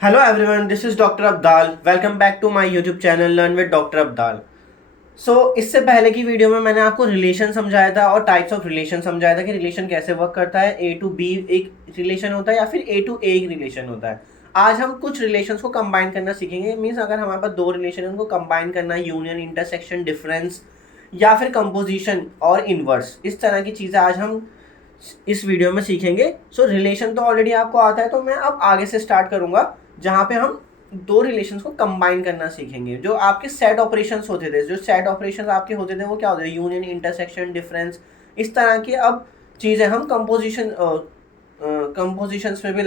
Hello everyone, this is Dr. Abdal. Welcome back to my YouTube channel Learn with Dr. Abdal. इससे पहले की video में मैंने आपको रिलेशन समझाया था और टाइप्स ऑफ रिलेशन समझाया था कि रिलेशन कैसे वर्क करता है। ए टू बी एक रिलेशन होता है या फिर ए टू ए एक रिलेशन होता है। आज हम कुछ रिलेशंस को कंबाइन करना सीखेंगे। मीन्स अगर हमारे पास दो रिलेशन है उनको कंबाइन करना, यूनियन, इंटरसेक्शन, डिफरेंस या फिर कंपोजिशन और इनवर्स, इस तरह की चीज़ें आज हम इस वीडियो में सीखेंगे। रिलेशन तो ऑलरेडी आपको आता है, तो मैं अब आगे से स्टार्ट करूंगा जहाँ पे हम दो रिलेशंस को कंबाइन करना सीखेंगे। जो आपके सेट ऑपरेशंस होते थे, जो सेट ऑपरेशंस आपके होते थे वो क्या होते थे? यूनियन, इंटरसेक्शन, डिफरेंस, इस तरह की अब चीज़ें हम कंपोजिशंस में भी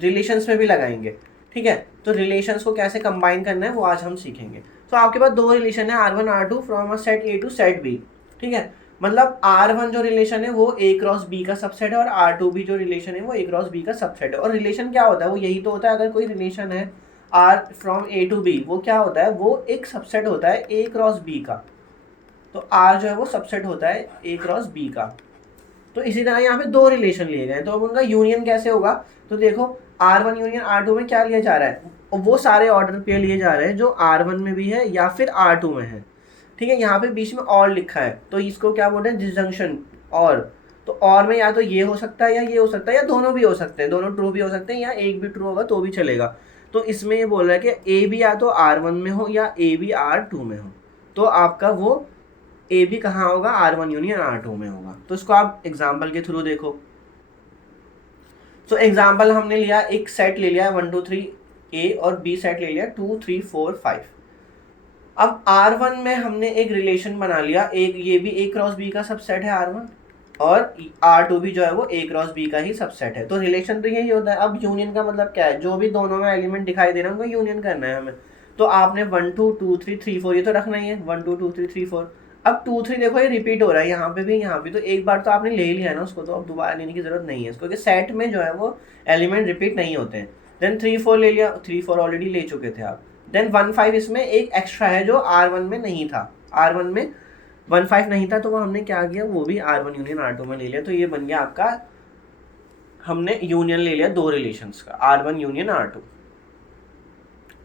रिलेशंस में भी लगाएंगे। ठीक है, तो रिलेशंस को कैसे कंबाइन करना है वो आज हम सीखेंगे। तो आपके पास दो रिलेशन है, R1 R2 from a set A to set B। ठीक है, मतलब R1 जो रिलेशन है वो A क्रॉस B का सबसेट है और R2 भी जो रिलेशन है वो A क्रॉस B का सबसेट है। और रिलेशन क्या होता है? वो यही तो होता है। अगर कोई रिलेशन है R from A to B, वो क्या होता है? वो एक सबसेट होता है A क्रॉस B का। तो R जो है वो सबसेट होता है A क्रॉस B का। तो इसी तरह यहाँ पे दो रिलेशन लिए गए, तो अब उनका यूनियन कैसे होगा? तो देखो, R1 यूनियन R2 में क्या लिया जा रहा है? वो सारे ऑर्डर पे लिए जा रहे हैं जो R1 में भी है या फिर R2 में है। ठीक है, यहाँ पे बीच में और लिखा है तो इसको क्या बोलते हैं? डिसजंक्शन। और तो और में या तो ये हो सकता है या ये हो सकता है या दोनों भी हो सकते हैं, दोनों ट्रू भी हो सकते हैं या एक भी ट्रू होगा तो भी चलेगा। तो इसमें ये बोल रहा है कि ए भी या तो R1 में हो या ए भी R2 में हो, तो आपका वो ए भी कहाँ होगा? R1 यूनियन R2 में होगा। तो इसको आप एग्जाम्पल के थ्रू देखो। एग्जाम्पल हमने लिया, एक सेट ले लिया 1 2 3 ए और बी सेट ले लिया 2 3 4 5। अब R1 में हमने एक रिलेशन बना लिया, एक ये भी A क्रॉस B का सबसेट है R1, और R2 भी जो है वो A क्रॉस B का ही सबसेट है। तो रिलेशन तो यही होता है। अब यूनियन का मतलब क्या है? जो भी दोनों में एलिमेंट दिखाई दे रहा है उनको यूनियन करना है हमें। तो आपने 1 2 2 3 3 4 ये तो रखना ही है, 1 2 2 3 3 4। अब 2 3 देखो ये रिपीट हो रहा है यहाँ पे भी, यहाँ पे। तो एक बार तो आपने ले लिया है ना उसको, तो अब दोबारा लेने की जरूरत नहीं है इसको, क्योंकि सेट में जो है वो एलिमेंट रिपीट नहीं होते हैं। देन 3 4 ले लिया, 3 4 ऑलरेडी ले चुके थे आप। देन 1 5 इसमें एक एक्स्ट्रा है जो R1 में नहीं था। R1 में 1 5 नहीं था, तो वो हमने क्या किया? वो भी R1 यूनियन R2 में ले लिया। तो ये बन गया आपका, हमने यूनियन ले लिया दो रिलेशंस का, R1 union R2।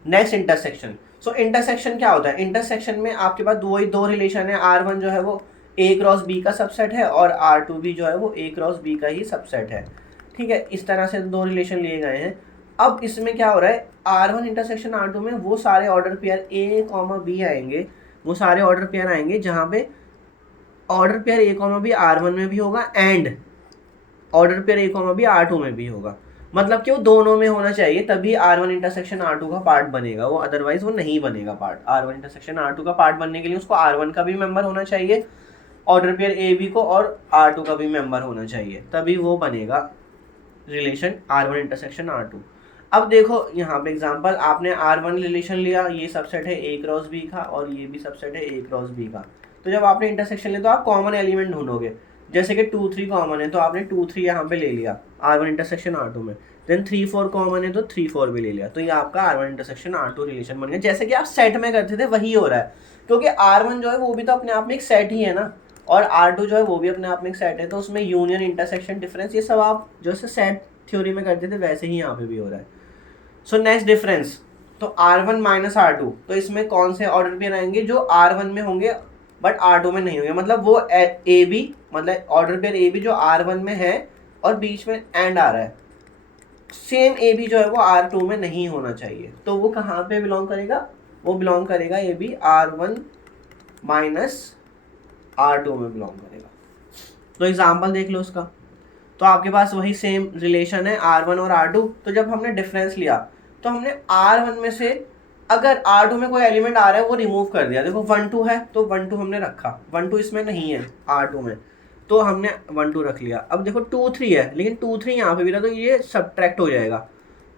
Next, intersection. Intersection क्या होता है? इंटरसेक्शन में आपके पास वही दो रिलेशन है। R1 जो है वो A क्रॉस B का सबसेट है और R2 भी जो है वो A क्रॉस B का ही सबसेट है। ठीक है, इस तरह से दो रिलेशन लिए गए हैं। अब इसमें क्या हो रहा है? R1 इंटरसेक्शन R2 में वो सारे order pair A comma B आएंगे, वो सारे ऑर्डर पेयर आएंगे जहाँ पे order pair A comma B R1 में भी होगा and order pair A comma B R2 में भी होगा। मतलब कि वो दोनों में होना चाहिए, तभी R1 इंटरसेक्शन R2 का पार्ट बनेगा, वो अदरवाइज वो नहीं बनेगा पार्ट। R1 इंटरसेक्शन R2 का पार्ट बनने के लिए उसको R1 का भी मेंबर होना चाहिए ऑर्डर पेयर ए बी को, और R2 का भी मेंबर होना चाहिए, तभी वो बनेगा रिलेशन R1 इंटरसेक्शन R2। अब देखो यहाँ पे एग्जांपल, आपने R1 रिलेशन लिया, ये सबसेट है A क्रॉस B का और ये भी सबसेट है A क्रॉस B का। तो जब आपने इंटरसेक्शन लिया तो आप कॉमन एलिमेंट ढूंढोगे। जैसे कि 2 3 कॉमन है तो आपने 2 3 यहाँ पे ले लिया R1 इंटरसेक्शन R2 में। देन 3 4 कॉमन है तो 3 4 भी ले लिया। तो ये आपका R1 इंटरसेक्शन R2 रिलेशन बन गया। जैसे कि आप सेट में करते थे वही हो रहा है, क्योंकि R1 जो है वो भी तो अपने आप में एक सेट ही है ना, और R2 जो है वो भी अपने आप में एक सेट है। तो उसमें यूनियन, इंटरसेक्शन, डिफरेंस, ये सब आप जैसे सेट थ्योरी में करते थे वैसे ही यहाँ पे भी हो रहा है। नेक्स्ट डिफरेंस, तो R1 माइनस R2, तो इसमें कौन से ऑर्डर पेयर आएंगे? जो R1 में होंगे बट R2 में नहीं होंगे। मतलब वो ए बी, मतलब ऑर्डर पेयर ए बी जो R1 में है और बीच में एंड आ रहा है, सेम ए बी जो है वो R2 में नहीं होना चाहिए। तो वो कहाँ पे बिलोंग करेगा? वो बिलोंग करेगा A B R1 minus R2 में बिलोंग करेगा। तो एग्जाम्पल देख लो उसका। तो आपके पास वही सेम रिलेशन है R1 और R2। तो जब हमने डिफरेंस लिया तो हमने R1 में से अगर R2 में कोई एलिमेंट आ रहा है वो रिमूव कर दिया। देखो 1 2 है तो 1 2 हमने रखा, 1 2 इसमें नहीं है R2 में, तो हमने 1 2 रख लिया। अब देखो 2 3 है, लेकिन 2 3 यहाँ पे भी था, तो ये सब्ट्रैक्ट हो जाएगा।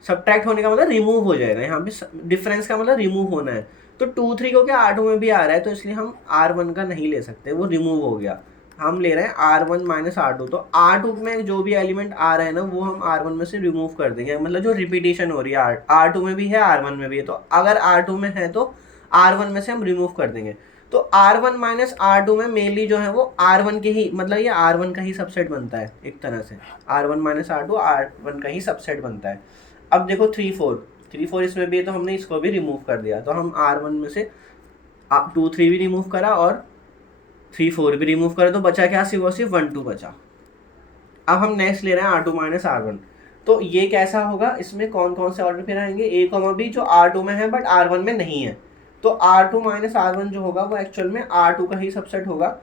सब्ट्रैक्ट होने का मतलब रिमूव हो जाएगा, यहाँ पे डिफरेंस का मतलब रिमूव होना है। तो 2 3 को क्या R2 में भी आ रहा है, तो इसलिए हम R1 का नहीं ले सकते, वो रिमूव हो गया। हम ले रहे हैं R1 माइनस R2। तो R2 में जो भी एलिमेंट आ रहा है ना वो हम R1 में से रिमूव कर देंगे। मतलब जो रिपीटेशन हो रही है R2 में भी है R1 में भी है, तो अगर R2 में है तो R1 में से हम रिमूव कर देंगे। तो R1 माइनस R2 में मेनली जो है वो R1 के ही, मतलब ये R1 का ही सबसेट बनता है एक तरह से। R1 माइनस R2 R1 का ही सबसेट बनता है। अब देखो 3 4 3 4 इसमें भी है, तो हमने इसको भी रिमूव कर दिया। तो हम R1 में से 2 3 भी रिमूव करा और 3 4 भी रिमूव करा, तो बचा क्या, सिर्फ 1 2 बचा। अब हम नेक्स्ट ले रहे हैं R2 माइनस R1। तो ये कैसा होगा, इसमें कौन कौन से ऑर्डर फिर आएंगे, A कॉमा B जो R2 में है बट R1 में नहीं है। तो R2 माइनस R1 जो होगा वो एक्चुअल में R2 का ही सबसेट होगा,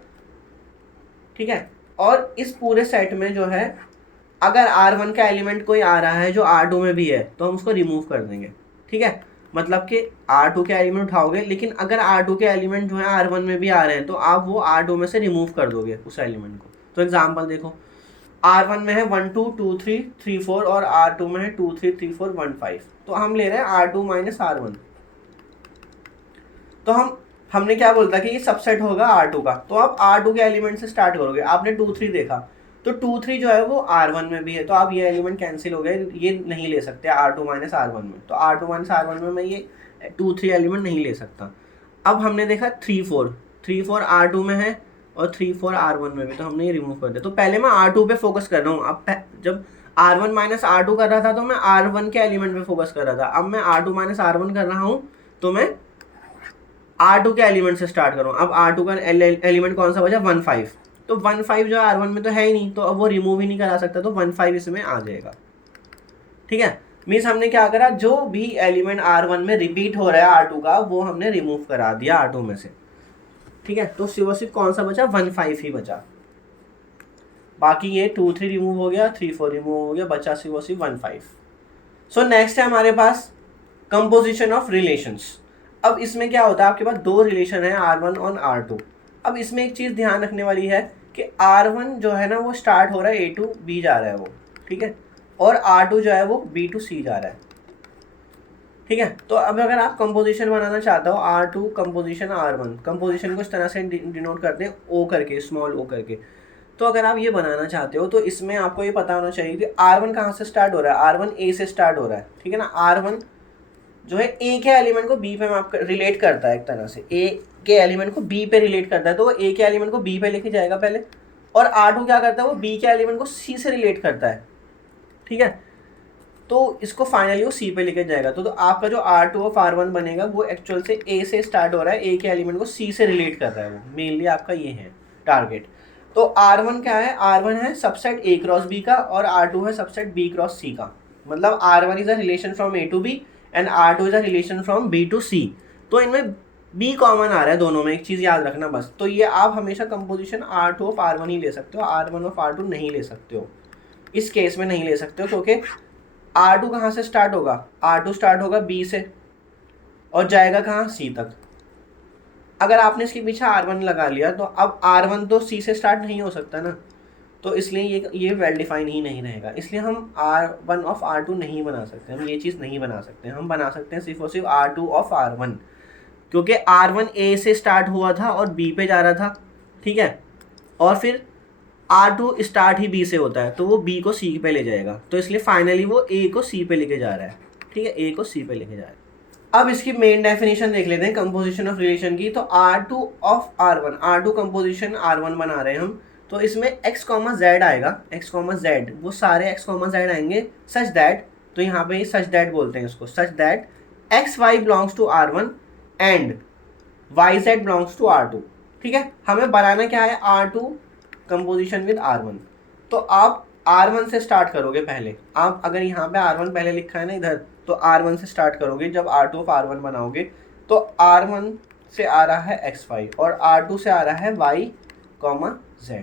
ठीक है। और इस पूरे सेट में जो है अगर R1 का एलिमेंट कोई आ रहा है जो R2 में भी है तो हम उसको रिमूव कर देंगे, ठीक है। मतलब कि R2 के एलिमेंट उठाओगे, लेकिन अगर R2 के एलिमेंट जो है R1 में भी आ रहे हैं तो आप वो R2 में से रिमूव कर दोगे उस एलिमेंट को। तो एग्जांपल देखो, R1 में है 1 2 2 3 3 4 और R2 में है 2 3 3 4 1 5। तो हम ले रहे हैं R2 माइनस R1। तो हमने क्या बोलता कि ये सबसेट होगा R2 का। तो आप R2 के एलिमेंट से स्टार्ट करोगे। आपने 2 3 देखा तो 2 3 जो है वो R1 में भी है, तो आप ये एलिमेंट कैंसिल हो गए, ये नहीं ले सकते R2 माइनस R1 में। तो R2 माइनस R1 में मैं ये 2 3 एलिमेंट नहीं ले सकता। अब हमने देखा 3 4 R2 में है और 3 4 R1 में भी, तो हमने ये रिमूव कर दिया। तो पहले मैं R2 पे फोकस कर रहा हूँ। अब जब R1 माइनस R2 कर रहा था तो मैं R1 के एलिमेंट पे फोकस कर रहा था। अब मैं R2 माइनस R1 कर रहा हूँ तो मैं R2 के एलिमेंट से स्टार्ट कर रहा हूँ। अब R2 का एलिमेंट कौन सा बचा, 1 5। तो 1 5 जो R1 में तो है ही नहीं, तो अब वो रिमूव ही नहीं करा सकता, तो 1 5 इसमें आ जाएगा, ठीक है। मीन्स हमने क्या करा, जो भी एलिमेंट R1 में रिपीट हो रहा है R2 का वो हमने रिमूव करा दिया R2 में से, ठीक है। तो सिर्फ कौन सा बचा, 1 5 ही बचा। बाकी ये 2 3 रिमूव हो गया, 3 4 रिमूव हो गया, बचा सिर्फ 1 5। सो नेक्स्ट है हमारे पास कंपोजिशन ऑफ रिलेशंस। अब इसमें क्या होता है, आपके पास दो रिलेशन है R1 और R2। अब इसमें एक चीज़ ध्यान रखने वाली है कि R1 जो है ना वो स्टार्ट हो रहा है A to B जा रहा है वो, ठीक है, और R2 जो है वो B to C जा रहा है, ठीक है। तो अब अगर आप कंपोजिशन बनाना चाहते हो R2 कंपोजिशन R1, कंपोजिशन को इस तरह से डिनोट करते हैं O करके, स्मॉल O करके। तो अगर आप ये बनाना चाहते हो तो इसमें आपको ये पता होना चाहिए कि R1 कहाँ से स्टार्ट हो रहा है, R1 A से स्टार्ट हो रहा है, ठीक है ना। R1 जो है ए के एलिमेंट को बी पे मैप रिलेट करता है, एक तरह से ए के एलिमेंट को बी पे रिलेट करता है, तो वो ए के एलिमेंट को बी पे लेके जाएगा पहले। और R2 क्या करता है, वो बी के एलिमेंट को सी से रिलेट करता है, ठीक है। तो इसको फाइनली वो सी पे लेके जाएगा। तो आपका जो R2 ऑफ R1 बनेगा वो एक्चुअल से ए से स्टार्ट हो रहा है, ए के एलिमेंट को सी से रिलेट कर रहा है, वो मेनली आपका ये है टारगेट। तो R1 क्या है, R1 है सबसेट A क्रॉस B का और R2 है सबसेट B क्रॉस C का। मतलब R1 is a relation from A to B and R2 is a relation from B to C। तो इनमें B कॉमन आ रहा है दोनों में, एक चीज़ याद रखना बस। तो ये आप हमेशा कंपोजिशन R2 ऑफ R1 ही ले सकते हो, R1 ऑफ R2 नहीं ले सकते हो। इस केस में नहीं ले सकते हो क्योंकि R2 कहाँ से स्टार्ट होगा, R2 स्टार्ट होगा B से और जाएगा कहाँ, C तक। अगर आपने इसके पीछे R1 लगा लिया तो अब R1 तो C से स्टार्ट नहीं हो सकता ना, तो इसलिए ये वेल डिफाइन ही नहीं रहेगा। इसलिए हम R1 ऑफ R2 नहीं बना सकते, हम ये चीज़ नहीं बना सकते। हम बना सकते हैं सिर्फ और सिर्फ R2 ऑफ R1, क्योंकि R1 A से स्टार्ट हुआ था और B पे जा रहा था, ठीक है। और फिर R2 स्टार्ट ही B से होता है तो वो B को C पे ले जाएगा, तो इसलिए फाइनली वो A को C पे लेके जा रहा है, ठीक है, A को C पे लेके जा रहा है। अब इसकी मेन डेफिनेशन देख लेते हैं कंपोजिशन ऑफ रिलेशन की। तो R2 of R1, R2 composition R1 बना रहे हैं हम, तो इसमें x, z आएगा, x, z, वो सारे x, z आएंगे सच दैट, तो यहाँ पे सच दैट बोलते हैं इसको, such that x y belongs to R1 and y z belongs to R2, ठीक है। हमें बनाना क्या है, R2 कंपोजिशन विद R1। तो आप R1 से स्टार्ट करोगे पहले। आप अगर यहाँ पे R1 पहले लिखा है ना इधर, तो R1 से स्टार्ट करोगे। जब R2 ऑफ R1 बनाओगे तो R1 से आ रहा है xy और R2 से आ रहा है y, z।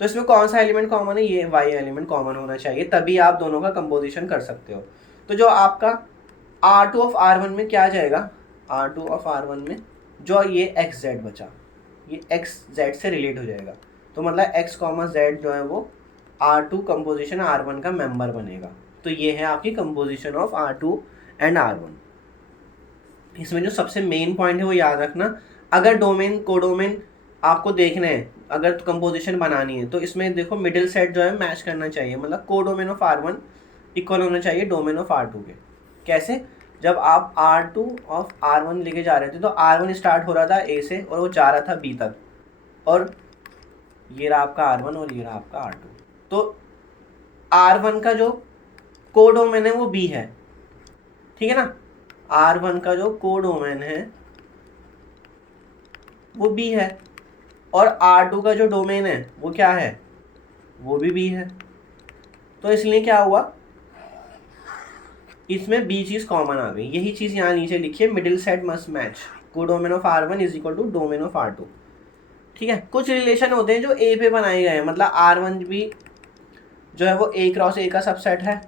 तो इसमें कौन सा एलिमेंट कॉमन है, ये y एलिमेंट कॉमन होना चाहिए, तभी आप दोनों का कंपोजिशन कर सकते हो। तो जो आपका R2 ऑफ R1 में क्या जाएगा, R2 ऑफ R1 में जो ये xz बचा, ये xz से रिलेट हो जाएगा। तो मतलब x, z जो है वो R2 कंपोजिशन R1 का मेंबर बनेगा। तो ये है आपकी composition of R2 and R1। इसमें जो सबसे मेन पॉइंट है वो याद रखना, अगर डोमेन कोडोमेन आपको देखना है, अगर कंपोजिशन बनानी है तो इसमें देखो मिडिल सेट जो है मैच करना चाहिए। मतलब कोडोमेन ऑफ R1 इक्वल होना चाहिए डोमेन ऑफ R2 के। कैसे, जब आप R2 ऑफ R1 लेके जा रहे थे तो R1 स्टार्ट हो रहा था A से और वो जा रहा था B तक, और ये रहा आपका R1 और ये रहा आपका R2। तो R1 का जो कोडोमेन है वो B है, ठीक है ना। R1 का जो कोडोमेन है वो B है, और R2 का जो डोमेन है वो क्या है, वो भी B है। तो इसलिए क्या हुआ, इसमें B चीज कॉमन आ गई। यही चीज यहाँ नीचे लिखिए, middle set must match codomain of R1 is equal to domain of R2। ठीक है, कुछ रिलेशन होते हैं जो A पे बनाए गए हैं, मतलब R1 भी जो है वो A क्रॉस A का सबसेट है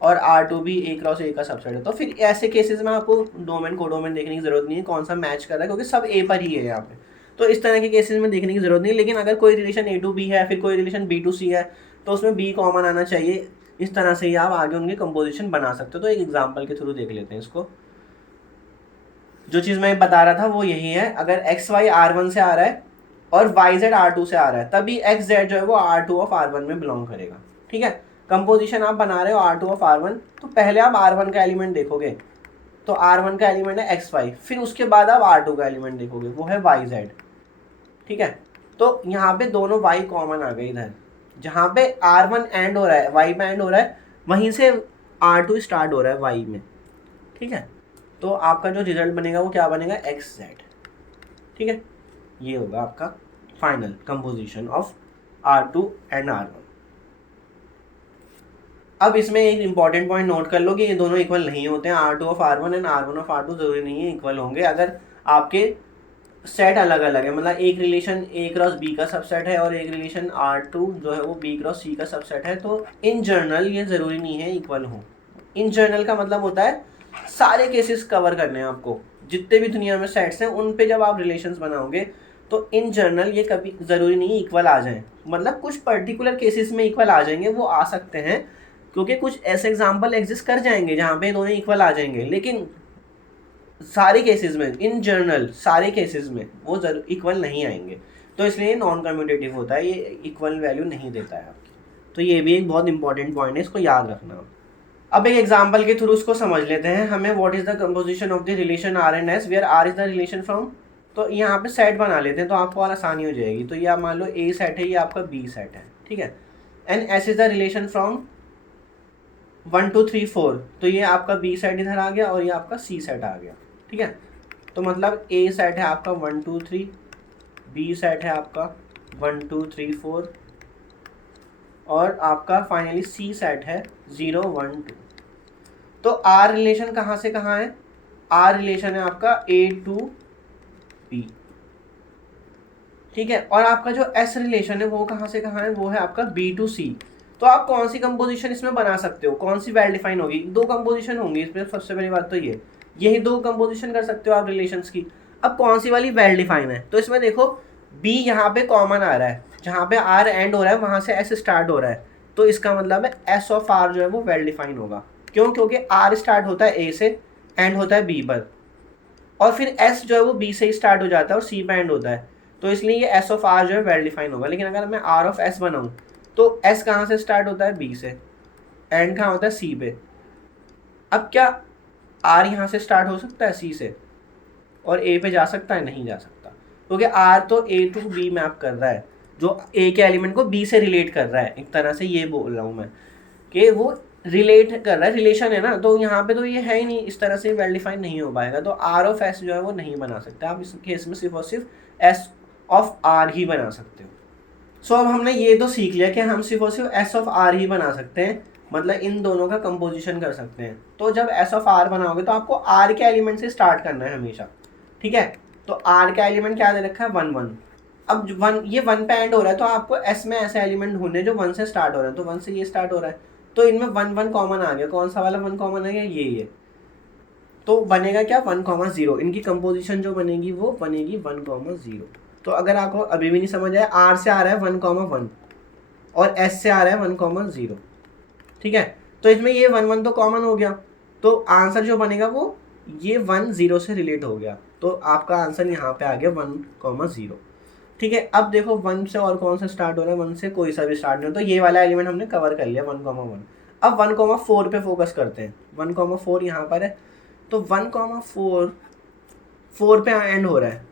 और R2 भी A क्रॉस A का सबसेट है। तो फिर ऐसे केसेस में आपको डोमेन कोडोमेन देखने की जरूरत नहीं है कौन सा मैच कर रहा है, क्योंकि सब A पर ही है यहाँ पे। तो इस तरह के केसेस में देखने की जरूरत नहीं है। लेकिन अगर कोई रिलेशन A टू B है, फिर कोई रिलेशन B टू C है, तो उसमें B कॉमन आना चाहिए। इस तरह से ही आप आगे उनकी कंपोजिशन बना सकते हो। तो एक एग्जाम्पल के थ्रू देख लेते हैं इसको। जो चीज़ मैं बता रहा था वो यही है, अगर एक्स वाई R1 से आ रहा है और वाई जेड R2 से आ रहा है, तभी एक्स जेड जो है वो R2 ऑफ R1 में बिलोंग करेगा। ठीक है, कंपोजिशन आप बना रहे हो R2 ऑफ R1, तो पहले आप R1 का एलिमेंट देखोगे, तो R1 का एलिमेंट है एक्स वाई, फिर उसके बाद आप R2 का एलिमेंट देखोगे, वो है वाई जेड। ठीक है, तो यहाँ पे दोनों वाई कॉमन आ गए इधर, जहाँ पे R1 एंड हो रहा है, वाई पे एंड हो रहा है, वहीं से R2 स्टार्ट हो रहा है वाई में। ठीक है, तो आपका जो रिजल्ट बनेगा वो क्या बनेगा, एक्स जेड। ठीक है, ये होगा आपका final composition of R2 and R1। अब इसमें एक इंपॉर्टेंट पॉइंट नोट कर लो कि ये दोनों इक्वल नहीं होते हैं। R2 of R1 and R1 of R2 जरूरी नहीं है इक्वल होंगे। अगर आपके सेट अलग अलग है, मतलब एक रिलेशन A क्रॉस B का सबसेट है और एक रिलेशन R2 जो है वो B क्रॉस C का सबसेट है, तो इन जनरल ये ज़रूरी नहीं है इक्वल हो। इन जनरल का मतलब होता है सारे केसेस कवर करने हैं आपको, जितने भी दुनिया में सेट्स हैं उन पे जब आप रिलेशंस बनाओगे तो इन जनरल ये कभी ज़रूरी नहीं इक्वल आ जाएं। मतलब कुछ पर्टिकुलर केसेस में इक्वल आ जाएंगे, वो आ सकते हैं, क्योंकि कुछ ऐसे एग्जाम्पल एग्जिस्ट कर जाएंगे जहाँ पे दोनों इक्वल आ जाएंगे, लेकिन सारे केसेस में, इन जनरल सारे केसेस में वो जरूर इक्वल नहीं आएंगे। तो इसलिए नॉन कम्यूटेटिव होता है, ये इक्वल वैल्यू नहीं देता है आपकी। तो ये भी एक बहुत इंपॉर्टेंट पॉइंट है, इसको याद रखना। अब एक एग्जांपल के थ्रू उसको समझ लेते हैं। हमें what is the composition of the relation R and S where R is the relation from, तो यहाँ पे सेट बना लेते हैं तो आपको और आसानी हो जाएगी। तो ये आप मान लो ए सेट है, ये आपका बी सेट है। ठीक है, and S is the relation from 1 2 3 4, तो ये आपका बी सेट इधर आ गया और ये आपका सी सेट आ गया। ठीक है, तो मतलब ए सेट है आपका 1 2 3, बी सेट है आपका 1 2 3 4, और आपका फाइनली सी सेट है 0 1 2। तो आर रिलेशन कहाँ से कहाँ है, आर रिलेशन है आपका ए टू बी। ठीक है, और आपका जो एस रिलेशन है वो कहाँ से कहाँ है, वो है आपका बी टू सी। तो आप कौन सी कंपोजिशन इसमें बना सकते हो, कौन सी वेल डिफाइन होगी, दो कंपोजिशन होंगी इसमें। सबसे पहली बात तो ये, यही दो कंपोजिशन कर सकते हो आप रिलेशंस की। अब कौन सी वाली वेल डिफाइन है, तो इसमें देखो बी यहाँ पे कॉमन आ रहा है, जहाँ पे आर एंड हो रहा है वहाँ से एस स्टार्ट हो रहा है, तो इसका मतलब है एस ऑफ आर जो है वो वेल डिफाइन होगा। क्यों, क्योंकि आर स्टार्ट होता है ए से, एंड होता है बी पर, और फिर एस जो है वो बी से ही स्टार्ट हो जाता है और सी पे एंड होता है, तो इसलिए ये एस ऑफ आर जो है वेल डिफाइन होगा। लेकिन अगर मैं आर ऑफ एस बनाऊँ तो एस कहाँ से स्टार्ट होता है, बी से, एंड कहाँ होता है, सी पे। अब क्या आर यहाँ से स्टार्ट हो सकता है सी से और ए पे जा सकता है, नहीं जा सकता, क्योंकि आर तो ए टू बी मैप कर रहा है, जो ए के एलिमेंट को बी से रिलेट कर रहा है। एक तरह से ये बोल रहा हूँ मैं कि वो रिलेट कर रहा है, रिलेशन है ना, तो यहाँ पे तो ये है ही नहीं, इस तरह से वेल डिफाइन नहीं हो पाएगा। तो आर ऑफ एस जो है वो नहीं बना सकते आप इस केस में, सिर्फ और सिर्फ एस ऑफ आर ही बना सकते हो। सो अब हमने ये तो सीख लिया कि हम सिर्फ और सिर्फ एस ऑफ आर ही बना सकते हैं, मतलब इन दोनों का कंपोजिशन कर सकते हैं। तो जब एस ऑफ आर बनाओगे तो आपको आर के एलिमेंट से स्टार्ट करना है हमेशा। ठीक है, तो आर का एलिमेंट क्या दे रखा है, 1 1। अब वन, ये 1 पे एंड हो रहा है, तो आपको एस में ऐसे एलिमेंट ढूंढने जो 1 से स्टार्ट हो रहे हैं, तो 1 से ये स्टार्ट हो रहा है, तो इनमें 1 1 कॉमन आ गया। कौन सा वाला 1 कॉमन आ गया, ये। तो बनेगा क्या, 1 0। इनकी कंपोजिशन जो बनेगी वो बनेगी 1 0। तो अगर आपको अभी भी नहीं समझ आया, आर से आ रहा है 1 1 और एस से आ रहा है 1 0। ठीक है, तो इसमें ये 1 1 तो कॉमन हो गया, तो आंसर जो बनेगा वो ये 1 0 से रिलेट हो गया, तो आपका आंसर यहाँ पे आ गया 1 0। ठीक है, अब देखो 1 से और कौन सा स्टार्ट हो रहा है, 1 से कोई सा भी स्टार्ट नहीं हो, तो ये वाला एलिमेंट हमने कवर कर लिया 1 1। अब 1 4 पे फोकस करते हैं। 1 4 यहाँ पर है, तो 1 4 पे एंड हो रहा है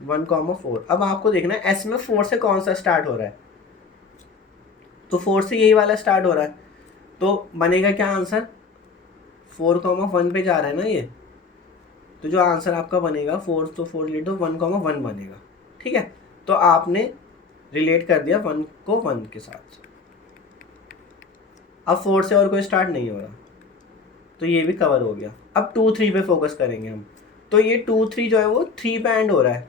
1 4। अब आपको देखना है एस में 4 से कौन सा स्टार्ट हो रहा है, तो 4 से यही वाला स्टार्ट हो रहा है, तो बनेगा क्या आंसर, 4,1 पे जा रहा है ना ये, तो जो आंसर आपका बनेगा 4 तो 4 रिलेट तो 1,1 बनेगा। ठीक है, तो आपने रिलेट कर दिया 1 को 1 के साथ। अब 4 से और कोई स्टार्ट नहीं हो रहा, तो ये भी कवर हो गया। अब 2 3 पे फोकस करेंगे हम। तो ये 2 3 जो है वो 3 पे एंड हो रहा है।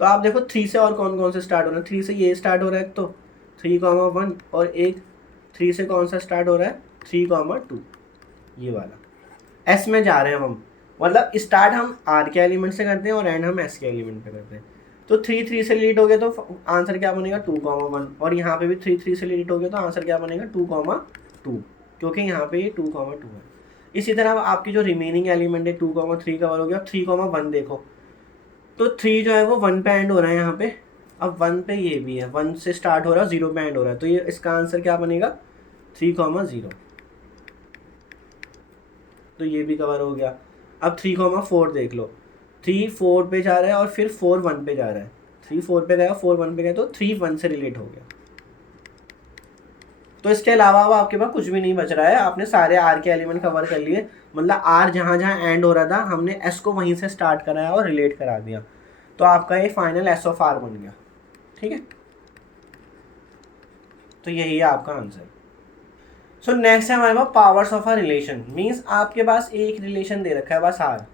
तो आप देखो 3 से और कौन कौन से स्टार्ट हो रहा है। 3 से ये स्टार्ट हो रहा है तो 3,1, और एक 3 से कौन सा स्टार्ट हो रहा है 3,2, ये वाला। एस में जा रहे हैं हम, मतलब स्टार्ट हम आर के एलिमेंट से करते हैं और एंड हम एस के एलिमेंट पे करते हैं। तो 3 3 से लीड हो गया तो आंसर क्या बनेगा 2,1, और यहाँ पे भी 3 3 से लीड हो गया तो आंसर क्या बनेगा 2,2, क्योंकि यहाँ पे ये 2,2 है। इसी तरह आपकी जो रिमेनिंग एलिमेंट है 2,3 कवर हो गया। 3,1 देखो, तो 3 जो है वो 1 पे एंड हो रहा है यहाँ पे। अब 1 पे ये भी है, 1 से स्टार्ट हो रहा है 0 पे एंड हो रहा है, तो ये इसका आंसर क्या बनेगा 3,0। तो ये भी कवर हो गया। अब 3,4 देख लो, 3 4 पे जा रहा है और फिर 4 1 पे जा रहा है। 3 4 पे गया, 4 1 पे गया, तो 3 1 से रिलेट हो गया। तो इसके अलावा अब आपके पास कुछ भी नहीं बच रहा है, आपने सारे आर के एलिमेंट कवर कर लिए। मतलब आर जहाँ जहाँ एंड हो रहा था हमने एस को वहीं से स्टार्ट कराया और रिलेट करा दिया, तो आपका ये फाइनल एस ऑफ आर बन गया। ठीक है, तो यही है आपका आंसर। सो नेक्स्ट है हमारे पास powers of a relation. Means आपके पास एक रिलेशन दे रखा है बस R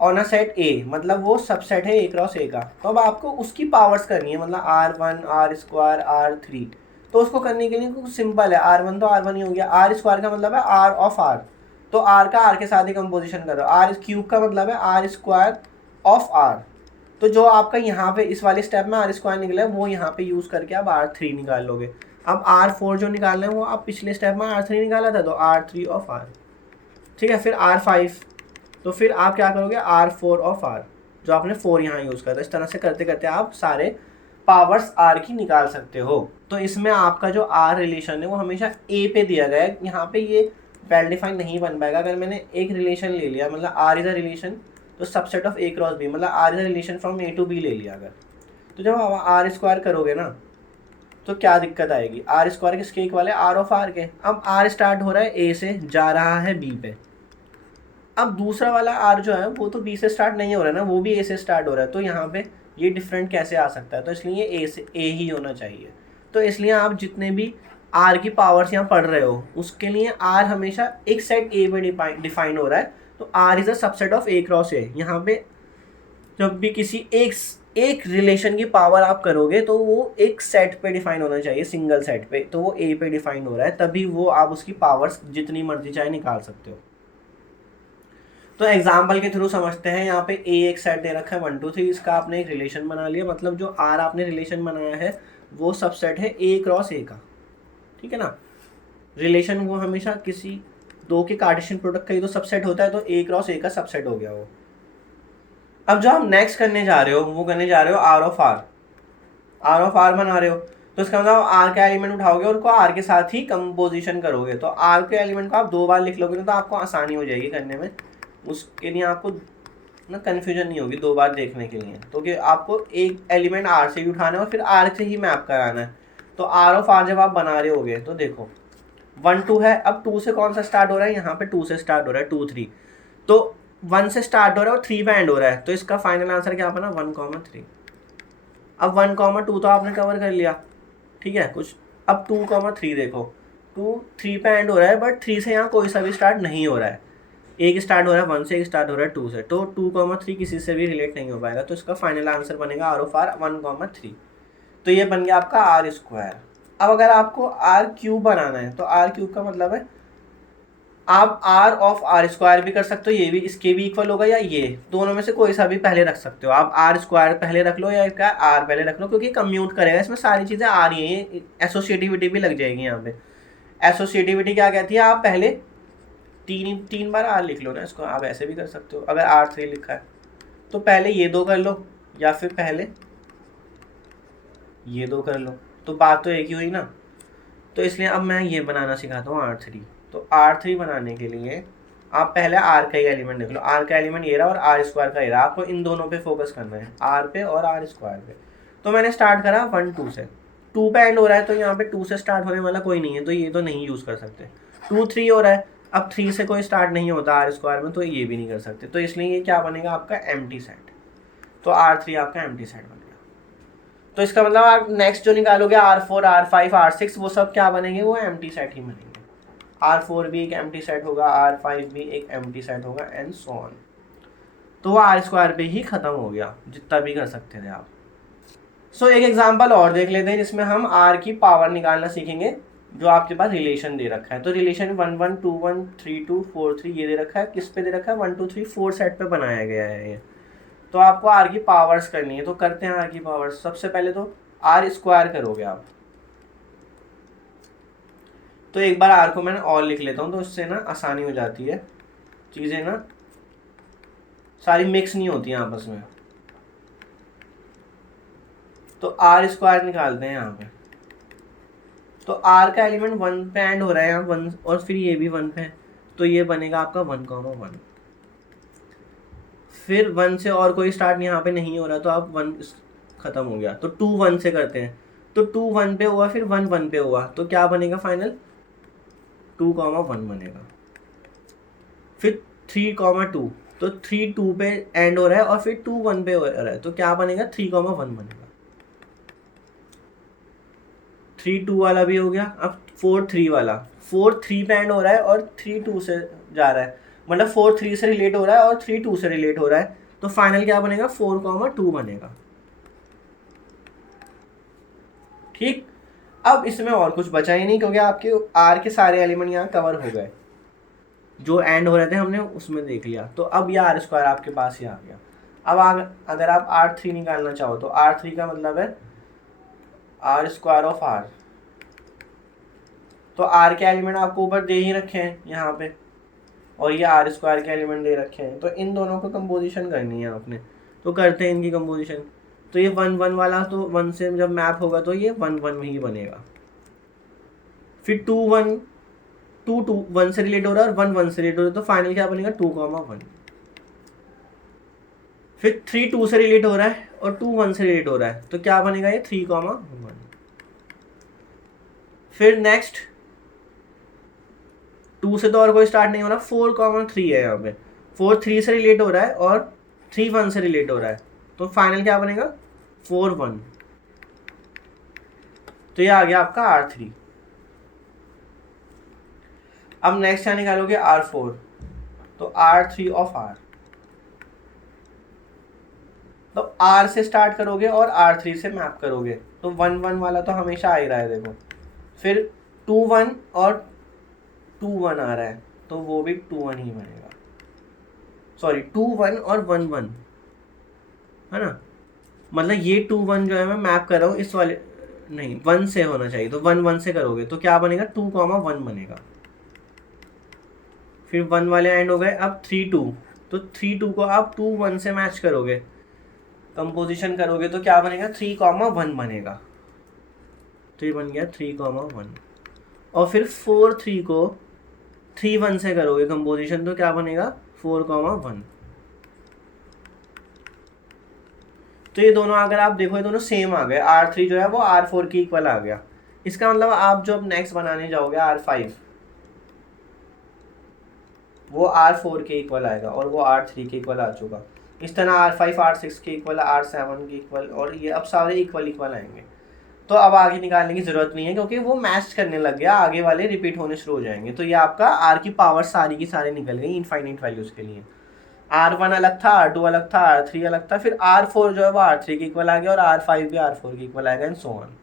on a set A, मतलब वो सबसेट है ए क्रॉस ए का। तो अब आपको उसकी पावर्स करनी है, मतलब R1 R² R3। तो उसको करने के लिए कुछ सिंपल है, R1 तो R1 ही हो गया, R² का मतलब है R ऑफ R, तो R का R के साथ ही कंपोजिशन करो। R³ का मतलब है R² ऑफ R, तो जो आपका यहाँ पे इस वाले स्टेप में R² निकला है वो यहाँ पे यूज़ करके आप R3 निकाल लोगे। अब R4 जो निकालना है वो आप पिछले स्टेप में R3 निकाला था, तो R3 ऑफ R। ठीक है, फिर R5, तो फिर आप क्या करोगे R4 ऑफ R, जो आपने 4 यहाँ यूज़ करा था। इस तरह से करते करते आप सारे पावर्स R की निकाल सकते हो। तो इसमें आपका जो R रिलेशन है वो हमेशा A पे दिया गया है। यहाँ पे ये वेल डिफाइन नहीं बन पाएगा। अगर मैंने एक रिलेशन ले लिया, मतलब R इज़ अ रिलेशन, तो subset of A cross B, मतलब R is a relation from A to B ले लिया अगर, तो जब आप R² करोगे ना तो क्या दिक्कत आएगी। R² किसके इक्वल है R ऑफ R के। अब R स्टार्ट हो रहा है A से, जा रहा है B पे। अब दूसरा वाला R जो है वो तो B से स्टार्ट नहीं हो रहा है ना, वो भी A से स्टार्ट हो रहा है, तो यहाँ पे ये डिफरेंट कैसे आ सकता है, तो इसलिए A से A ही होना चाहिए। तो इसलिए आप जितने भी R की पावर्स यहाँ पढ़ रहे हो उसके लिए R हमेशा एक सेट A पे डिफाइन हो रहा है, तो R is a subset of A cross A। यहाँ पे जब भी किसी एक रिलेशन की पावर आप करोगे तो वो एक सेट पे डिफाइन होना चाहिए, सिंगल सेट पे, तो वो A पे डिफाइन हो रहा है, तभी वो आप उसकी पावर्स जितनी मर्जी चाहे निकाल सकते हो। तो एग्जाम्पल के थ्रू समझते हैं। यहाँ पे A एक सेट दे रखा है 1 2 3, इसका आपने एक रिलेशन बना लिया, मतलब जो R आपने रिलेशन बनाया है वो सबसेट है A क्रॉस A का। ठीक है ना, रिलेशन वो हमेशा किसी दो के कार्टेशियन प्रोडक्ट का ही तो सबसेट होता है, तो A क्रॉस A का सबसेट हो गया वो। अब जो आप नेक्स्ट करने जा रहे हो वो करने जा रहे हो R of R। R of R बना रहे हो, तो इसका मतलब R का एलिमेंट उठाओगे और उनको R के साथ ही कंपोजिशन करोगे, तो R के एलिमेंट को आप 2 बार लिख लोगे ना तो आपको आसानी हो जाएगी करने में। उसके लिए आपको ना कन्फ्यूजन नहीं होगी 2 बार देखने के लिए, तो कि आपको एक एलिमेंट R से ही उठाना है और फिर R से ही मैप कराना है। तो R ऑफ R जब आप बना रहे होगे तो देखो 1 2 है, अब 2 से कौन सा स्टार्ट हो रहा है, यहाँ पे 2 से स्टार्ट हो रहा है 2 3, तो 1 से स्टार्ट हो रहा है और 3 पे एंड हो रहा है, तो इसका फाइनल आंसर क्या बना 1,3। अब 1,2 तो आपने कवर कर लिया। ठीक है कुछ, अब 2,3 देखो, 2 3 पे एंड हो रहा है, बट 3 से यहाँ कोई सा भी स्टार्ट नहीं हो रहा है। एक स्टार्ट हो रहा है 1 से, एक स्टार्ट हो रहा है 2 से, तो 2,3 किसी से भी रिलेट नहीं हो पाएगा, तो इसका फाइनल आंसर बनेगा R ऑफ R 1,3। तो ये बन गया आपका R²। अब अगर आपको R³ बनाना है तो R³ का मतलब है आप R ऑफ R² भी कर सकते हो, ये भी इसके भी इक्वल होगा, या ये दोनों में से कोई सा भी पहले रख सकते हो। आप R² पहले रख लो या क्या R पहले रख लो, क्योंकि कम्यूट करेगा, इसमें सारी चीज़ें आ रही हैं, एसोसिएटिविटी भी लग जाएगी यहाँ पे। एसोसिएटिविटी क्या कहती है, आप पहले तीन बार R लिख लो ना, इसको आप ऐसे भी कर सकते हो। अगर R3 लिखा है तो पहले ये 2 कर लो या फिर पहले ये 2 कर लो, तो बात तो एक ही हुई ना। तो इसलिए अब मैं ये बनाना सिखाता हूँ R3। तो R3 बनाने के लिए आप पहले R का ही एलिमेंट देख लो, R का एलिमेंट ये रहा और R² का ये रहा, आपको इन दोनों पे फोकस करना है, R पे और R² पे। तो मैंने स्टार्ट करा 1 2 से, 2 पे एंड हो रहा है, तो यहाँ पे 2 से स्टार्ट होने वाला कोई नहीं है, तो ये तो नहीं यूज़ कर सकते। 2 3 हो रहा है, अब 3 से कोई स्टार्ट नहीं होता आर स्क्वायर में, तो ये भी नहीं कर सकते, तो इसलिए ये क्या बनेगा आपका एम्प्टी सेट। तो R3 आपका एम्प्टी सेट बन गया। तो इसका मतलब आप नेक्स्ट जो निकालोगे R4 R5 R6 वो सब क्या बनेंगे, वो एम्प्टी सेट ही बनेंगे। R4 भी एक एम्प्टी सेट होगा, R5 भी एक एम्प्टी सेट होगा एंड सो ऑन। तो वो आर स्क्वायर पे ही खत्म हो गया, जितना भी कर सकते थे आप। सो एक एग्जांपल और देख लेते हैं जिसमें हम आर की पावर निकालना सीखेंगे, जो आपके पास रिलेशन दे रखा है। तो रिलेशन 1 1 2 1 3 2 4 3 ये दे रखा है, किस पे दे रखा है, 1 2 3 4 सेट पे बनाया गया है ये। तो आपको आर की पावर्स करनी है, तो करते हैं आर की पावर्स। सबसे पहले तो आर स्क्वायर करोगे आप, तो एक बार आर को मैंने और लिख लेता हूँ, तो उससे ना आसानी हो जाती है, चीज़ें ना सारी मिक्स नहीं होती हैं आपस में। तो आर स्क्वायर निकालते हैं यहाँ पे। तो आर का एलिमेंट 1 पे एंड हो रहा है यहाँ 1, और फिर ये भी 1 पे है, तो ये बनेगा आपका 1,1। फिर 1 से और कोई स्टार्ट यहाँ पे नहीं हो रहा, तो आप 1 खत्म हो गया, तो 2 1 से करते हैं। तो 2 1 पे हुआ, फिर 1 1 पे हुआ, तो क्या बनेगा फाइनल 2,1 बनेगा। फिर 3,2, तो 3 2 पे एंड हो रहा है और फिर 2 1 पे हो रहा है, तो क्या बनेगा 3,1 बनेगा। 3 2 वाला भी हो गया। अब 4 3 वाला, 4 3 पे एंड हो रहा है और 3 2 से जा रहा है, मतलब 4 3 से रिलेट हो रहा है और 3 2 से रिलेट हो रहा है, तो फाइनल क्या बनेगा 4,2 बनेगा। ठीक, अब इसमें और कुछ बचा ही नहीं, क्योंकि आपके आर के सारे एलिमेंट यहाँ कवर हो गए, जो एंड हो रहे थे हमने उसमें देख लिया। तो अब ये आर स्क्वायर आपके पास ही आ गया। अब अगर आप R3 निकालना चाहो, तो R3 का मतलब है आर स्क्वायर ऑफ आर। तो आर के एलिमेंट आपको ऊपर दे ही रखे हैं यहाँ पे, और ये आर स्क्वायर के एलिमेंट दे रखे हैं, तो इन दोनों को कंपोजिशन करनी है आपने। तो करते हैं इनकी कंपोजिशन। तो ये 1 1 वाला, तो 1 से जब मैप होगा तो ये 1 1 में ही बनेगा। फिर 2 1 2 2 1 से रिलेट हो रहा है और 1 1 से रिलेट हो रहा है, तो फाइनल क्या बनेगा 2,1। फिर 3 2 से रिलेट हो रहा है और 2 1 से रिलेट हो रहा है, तो क्या बनेगा ये 3,1। फिर नेक्स्ट 2 से तो और कोई स्टार्ट नहीं हो रहा, 4,3 है यहाँ पे, 4 3 से रिलेट हो रहा है और 3 1 से रिलेट हो रहा है, तो फाइनल क्या बनेगा 4 1। तो ये आ गया आपका R3। अब नेक्स्ट क्या निकालोगे R4, तो R3 ऑफ R। तो R से स्टार्ट करोगे और R3 से मैप करोगे, तो 1 1 वाला तो हमेशा आ ही रहा है देखो। फिर 2 1 और 2 1 आ रहा है, तो वो भी 2 1 ही बनेगा। सॉरी 2 1 और 1 1 है ना, मतलब ये 2 1 जो है मैं मैप कर रहा हूँ इस वाले, नहीं 1 से होना चाहिए, तो 1 1 से करोगे तो क्या बनेगा 2,1 बनेगा। फिर 1 वाले एंड हो गए। अब 3 2, तो 3 2 को आप 2 1 से मैच करोगे, कंपोजिशन करोगे, तो क्या बनेगा 3,1 बनेगा। तो ये बन गया 3,1। और फिर 4 3 को 3 1 से करोगे कंपोजिशन, तो क्या बनेगा 4,1। तो ये दोनों अगर आप देखो ये दोनों सेम आ गए, R3 जो है वो R4 की इक्वल आ गया। इसका मतलब आप जो अब नेक्स्ट बनाने जाओगे R5, वो R4 के इक्वल आएगा और वो R3 के इक्वल आ चुका। इस तरह R5 R6 के इक्वल, R7 के इक्वल, और ये अब सारे इक्वल इक्वल आएंगे। तो अब आगे निकालने की ज़रूरत नहीं है, क्योंकि वो मैच करने लग गया, आगे वाले रिपीट होने शुरू हो जाएंगे। तो ये आपका आर की पावर सारी की सारी निकल गई इनफाइनाइट वैल्यूज़ के लिए। R1 अलग था, R2 अलग था, R3 अलग था, फिर R4 जो है वो R3 के इक्वल आ गया और R5 भी R4 के इक्वल आएगा and so on.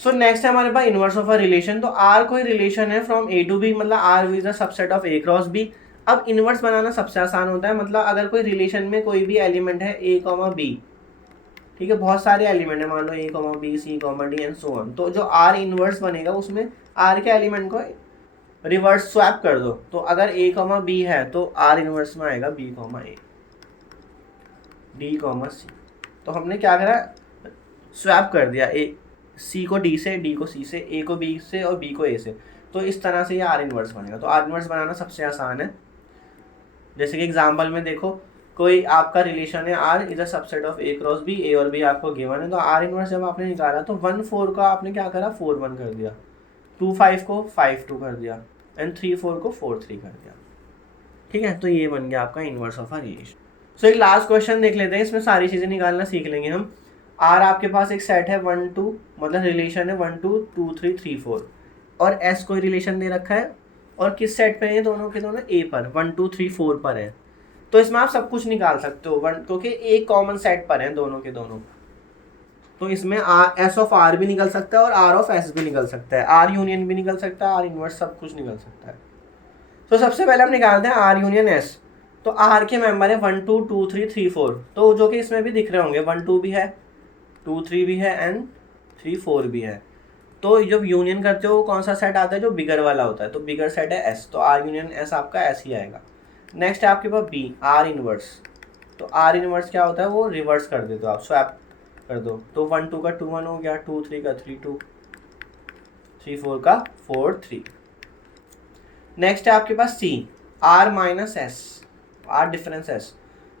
So next है हमारे पास इनवर्स ऑफ अ रिलेशन। तो R कोई रिलेशन है फ्रॉम A टू B, मतलब R is a subset of A cross B। अब इनवर्स बनाना सबसे आसान होता है, मतलब अगर कोई रिलेशन में कोई भी एलिमेंट है A, B, ठीक है, बहुत सारे एलिमेंट है, मान लो A, B, C, D and so on, तो जो R इनवर्स बनेगा उसमें R के एलिमेंट को रिवर्स स्वैप कर दो। तो अगर A, B है तो R इनवर्स में आएगा B, A, D, C। तो हमने क्या करा, स्वैप कर दिया, A C को D से, D को C से, A को B से और B को A से। तो इस तरह से ये R इनवर्स बनेगा। तो R इनवर्स बनाना सबसे आसान है। जैसे कि एग्जांपल में देखो, कोई आपका रिलेशन है R is a subset of A cross B, A और B आपको गिवन है, तो R इनवर्स जब आपने निकाला तो 1 4 का आपने क्या करा 4 1 कर दिया, 2 5 को 5 2 कर दिया एंड 3 4 को 4 3 कर दिया। ठीक है, तो ये बन गया आपका इनवर्स ऑफ अ रिलेशन। सो एक लास्ट क्वेश्चन देख लेते हैं, इसमें सारी चीज़ें निकालना सीख लेंगे हम। आर आपके पास एक सेट है 1 2, मतलब रिलेशन है 1 2 2 3 3 4, और एस कोई रिलेशन दे रखा है, और किस सेट पे है ये दोनों के दोनों? ए पर, 1 2 3 4 पर है। तो इसमें आप सब कुछ निकाल सकते हो क्योंकि एक कॉमन सेट पर है दोनों के दोनों। तो इसमें एस ऑफ आर भी निकल सकता है और आर ऑफ एस भी निकल सकता है, आर यूनियन भी निकल सकता है, आर इनवर्स, सब कुछ निकल सकता है। तो सबसे पहले हम निकालते हैं आर यूनियन एस। तो आर के मेंबर है 1 2 2 3 3 4, तो जो कि इसमें भी दिख रहे होंगे, 1 2 भी है, 2 3 भी है एंड 3 4 भी है। तो जब यूनियन करते हो कौन सा सेट आता है? जो बिगर वाला होता है, तो बिगर सेट है एस, तो आर यूनियन एस आपका एस ही आएगा। नेक्स्ट है आपके पास बी, आर इनवर्स। तो आर इनवर्स क्या होता है? वो रिवर्स कर देते हो आप, स्वैप कर दो। तो 1 2 का 2 1 हो गया, 2 3 का 3 2, 3 4 का 4 3। नेक्स्ट है आपके पास C, R minus S, R difference S.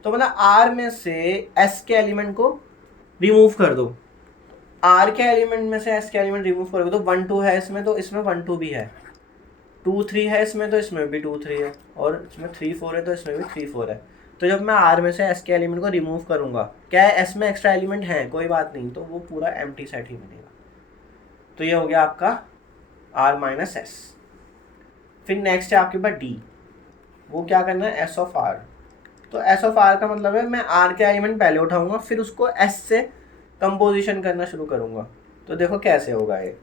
तो मतलब आर में से एस के एलिमेंट को रिमूव कर दो, आर के एलिमेंट में से एस के एलिमेंट रिमूव करोगे तो 1 2 है इसमें, तो इसमें 1 2 भी है, 2 3 है इसमें, तो इसमें भी 2 3 है, और इसमें 3 4 है, तो इसमें भी 3 4 है। तो जब मैं आर में से एस के एलिमेंट को रिमूव करूंगा, क्या है एस में एक्स्ट्रा एलिमेंट है? कोई बात नहीं, तो वो पूरा एम्प्टी सेट ही बनेगा। तो ये हो गया आपका आर माइनस एस। फिर नेक्स्ट है आपके पास डी, वो क्या करना है? S of R. तो एस ऑफ आर का मतलब है मैं आर के एलिमेंट पहले उठाऊंगा, फिर उसको एस से कंपोजिशन करना शुरू करूंगा। तो देखो कैसे होगा ये।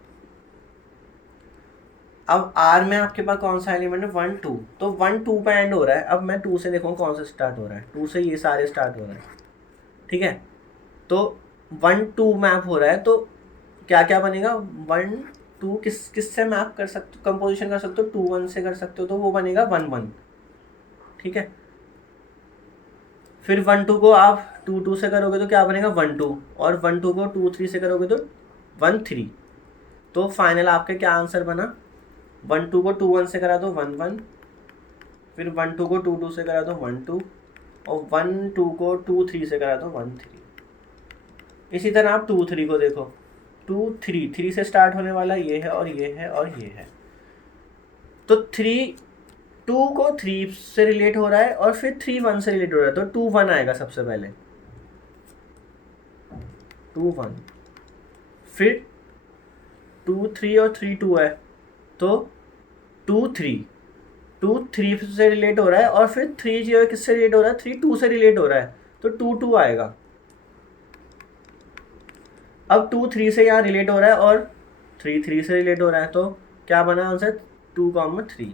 अब आर में आपके पास कौन सा एलिमेंट है? 1 2, तो 1 2 पे एंड हो रहा है। अब मैं 2 से देखूँ कौन सा स्टार्ट हो रहा है, 2 से ये सारे स्टार्ट हो रहे हैं। ठीक है, तो 1 2 मैप हो रहा है, तो क्या क्या बनेगा? 1 2 किससे मैप कर सकते हो, कंपोजिशन कर सकते हो? 2 1 से कर सकते हो, तो वो बनेगा 1 1। ठीक है, फिर 1 2 को आप 2 2 से करोगे तो क्या बनेगा? 1 2, और 1 2 को 2 3 से करोगे तो 1 3। तो फाइनल आपका क्या आंसर बना? 1 2 को 2 1 से करा दो 1 1, फिर 1 2 को 2 2 से करा दो 1 2, और 1 2 को 2 3 से करा दो 1 3। इसी तरह आप 2 3 को देखो, 2 3 3 से स्टार्ट होने वाला ये है और ये है और ये है। तो 2 को 3 से रिलेट हो रहा है और फिर 3 1 से रिलेट हो रहा है, तो 2 1 आएगा सबसे पहले, 2 1, फिर 2 3 और 3 2 है, तो 2 3, 2 3 से रिलेट हो रहा है, और फिर 3 जो है किससे रिलेट हो रहा है? 3 2 से रिलेट हो रहा है, तो 2 2 आएगा। अब 2 3 से यहाँ रिलेट हो रहा है और 3 3 से रिलेट हो रहा है, तो क्या बना आंसर? 2 3।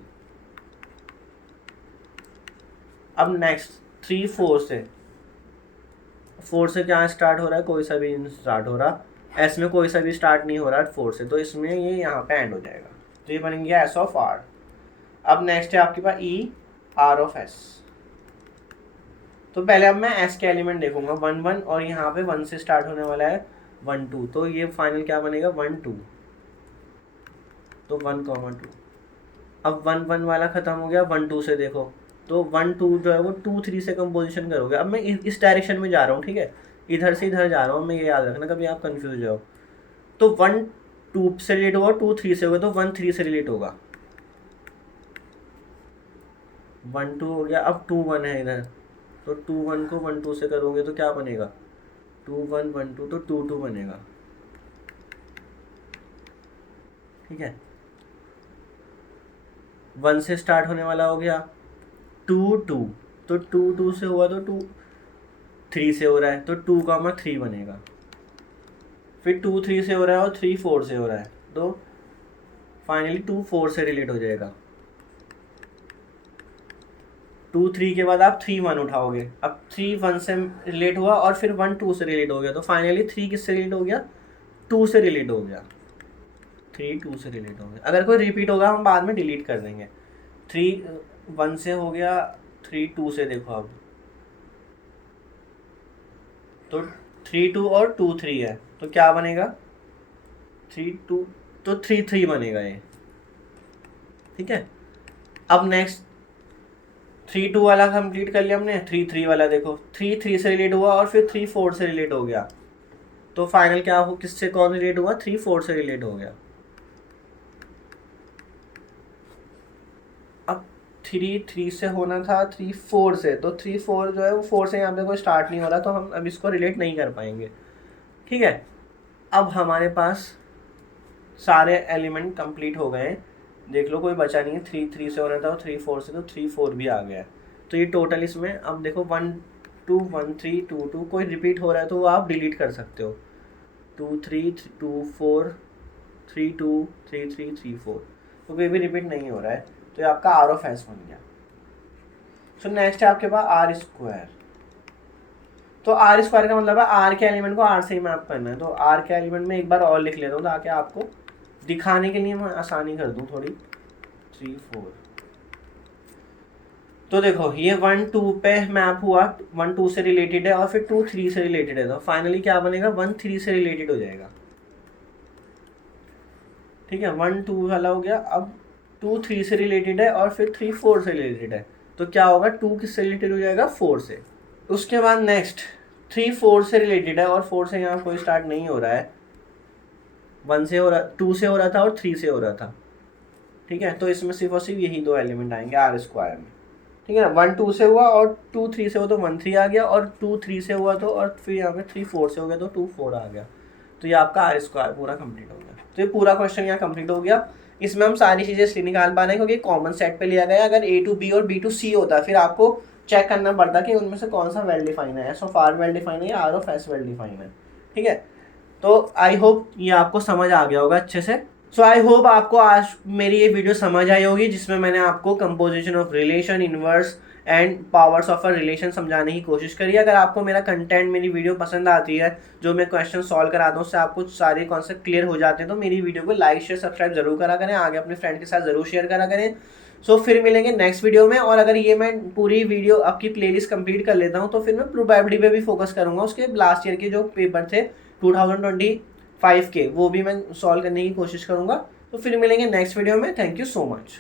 अब नेक्स्ट 3 4 से, 4 से क्या स्टार्ट हो रहा है? कोई सा भी स्टार्ट हो रहा, एस में कोई सा भी स्टार्ट नहीं हो रहा 4 से, तो इसमें ये यहाँ पे एंड हो जाएगा, तो ये बन गया एस ऑफ आर। अब नेक्स्ट है आपके पास ई, आर ऑफ एस। तो पहले अब मैं एस के एलिमेंट देखूंगा 1 1, और यहाँ पे 1 से स्टार्ट होने वाला है 1 2, तो ये फाइनल क्या बनेगा? 1 2, तो 1 2। अब 1 1 वाला खत्म हो गया, 1 2 से देखो, तो 1 2 जो है वो 2 3 से कंपोजिशन करोगे। अब मैं इस डायरेक्शन में जा रहा हूँ, ठीक है, इधर से इधर जा रहा हूँ मैं, ये याद रखना कभी आप कंफ्यूज हो। तो 1 2 से रिलेट होगा, 2 3 से होगा, तो 1 3 से रिलेट होगा, 1 2 हो गया। अब 2 1 है इधर, तो 2 1 को 1 2 से करोगे तो क्या बनेगा? 2 1 1 2, तो 2 2 बनेगा। ठीक है, 1 से स्टार्ट होने वाला हो गया 2 2, तो 2 2 से हुआ, तो 2 3 से हो रहा है, तो 2 3 बनेगा। फिर 2 3 से हो रहा है और 3 4 से हो रहा है, तो फाइनली 2 4 से रिलेट हो जाएगा। 2 3 के बाद आप 3 1 उठाओगे, अब 3 1 से रिलेट हुआ और फिर 1 2 से रिलेट हो गया, तो फाइनली 3 किससे रिलेट हो गया? 2 से रिलेट हो गया, 3 2 से रिलेट हो गया। अगर कोई रिपीट होगा हम बाद में डिलीट कर देंगे। 3 1 से हो गया, 3 2 से देखो अब, तो 3 2 और 2 3 है, तो क्या बनेगा? 3 2, तो 3 3 बनेगा ये। ठीक है, अब नेक्स्ट 3 2 वाला कंप्लीट कर लिया हमने, 3 3 वाला देखो, 3 3 से रिलेट हुआ और फिर 3 4 से रिलेट हो गया, तो फाइनल क्या हो, किससे कौन रिलेट हुआ? 3 4 से रिलेट हो गया। 3 से होना था 3 4 से, तो 3 4 जो है वो 4 से यहाँ पे कोई स्टार्ट नहीं हो रहा, तो हम अब इसको रिलेट नहीं कर पाएंगे। ठीक है, अब हमारे पास सारे एलिमेंट कंप्लीट हो गए हैं, देख लो कोई बचा नहीं है। 3 से हो रहा था और 3 4 से, तो 3 4 भी आ गया है। तो ये टोटल इसमें अब देखो 1 2 1 3 2 2, कोई रिपीट हो रहा है तो वो आप डिलीट कर सकते हो। 2 3 2 4 3 2 3 3 3 4, तो कोई भी रिपीट नहीं हो रहा है, तो ये आपका आर ऑफ एस बन गया। सो नेक्स्ट है आपके पास आर स्क्वायर। तो आर स्क्वायर का मतलब है आर के एलिमेंट को आर से ही मैप करना है। तो आर के एलिमेंट में एक बार और लिख लेता हूँ ताकि आपको दिखाने के लिए मैं आसानी कर दूँ थोड़ी। 3 4, तो देखो ये 1 2 पे मैप हुआ, 1 2 से रिलेटेड है और फिर 2 3 से रिलेटेड है, तो फाइनली क्या बनेगा 1 3 से रिलेटेड हो जाएगा। ठीक है, 1 2 वाला हो गया, अब 2 3 से रिलेटेड है और फिर 3 4 से रिलेटेड है, तो क्या होगा 2 किससे रिलेटेड हो जाएगा 4 से। उसके बाद नेक्स्ट 3 4 से रिलेटेड है और 4 से यहाँ कोई स्टार्ट नहीं हो रहा है, 1 से हो रहा, 2 से हो रहा था और 3 से हो रहा था। ठीक है, तो इसमें सिर्फ और सिर्फ यही दो एलिमेंट आएंगे आर स्क्वायर में। ठीक है ना, 1 2 से हुआ और 2 3 से हुआ तो 1 3 आ गया, और 2 3 से हुआ तो, और फिर यहाँ पे 3 4 से हो गया तो 2 4 आ गया। तो ये आपका आर स्क्वायर पूरा कंप्लीट हो गया। तो ये पूरा क्वेश्चन यहाँ कंप्लीट हो गया। इसमें हम सारी चीज़ें इसलिए निकाल पा रहे हैं क्योंकि कॉमन सेट पे लिया गया। अगर A to B और B to C होता फिर आपको चेक करना पड़ता कि उनमें से कौन सा वेल डिफाइन है, S of R well define है या R of S well define है। ठीक है, तो आई होप ये आपको समझ आ गया होगा अच्छे से। सो आई होप आपको आज मेरी ये वीडियो समझ आई होगी, जिसमें मैंने आपको composition of relation, inverse and powers of a relation समझाने की कोशिश करी। अगर आपको मेरा कंटेंट, मेरी वीडियो पसंद आती है, जो मैं क्वेश्चन सॉल्व कराता हूँ उससे आपको सारे कॉन्सेप्ट क्लियर हो जाते हैं, तो मेरी वीडियो को लाइक शेयर सब्सक्राइब जरूर करा करें, आगे अपने फ्रेंड के साथ जरूर शेयर करा करें। सो फिर मिलेंगे नेक्स्ट वीडियो में। और अगर ये मैं पूरी वीडियो आपकी प्लेलिस्ट कंप्लीट कर लेता हूँ तो फिर मैं प्रोबेबिलिटी पे भी फोकस करूँगा। उसके लास्ट ईयर के जो पेपर थे 2025 के, वो भी मैं सॉल्व करने की कोशिश करूँगा। तो फिर मिलेंगे नेक्स्ट वीडियो में। Thank you so much.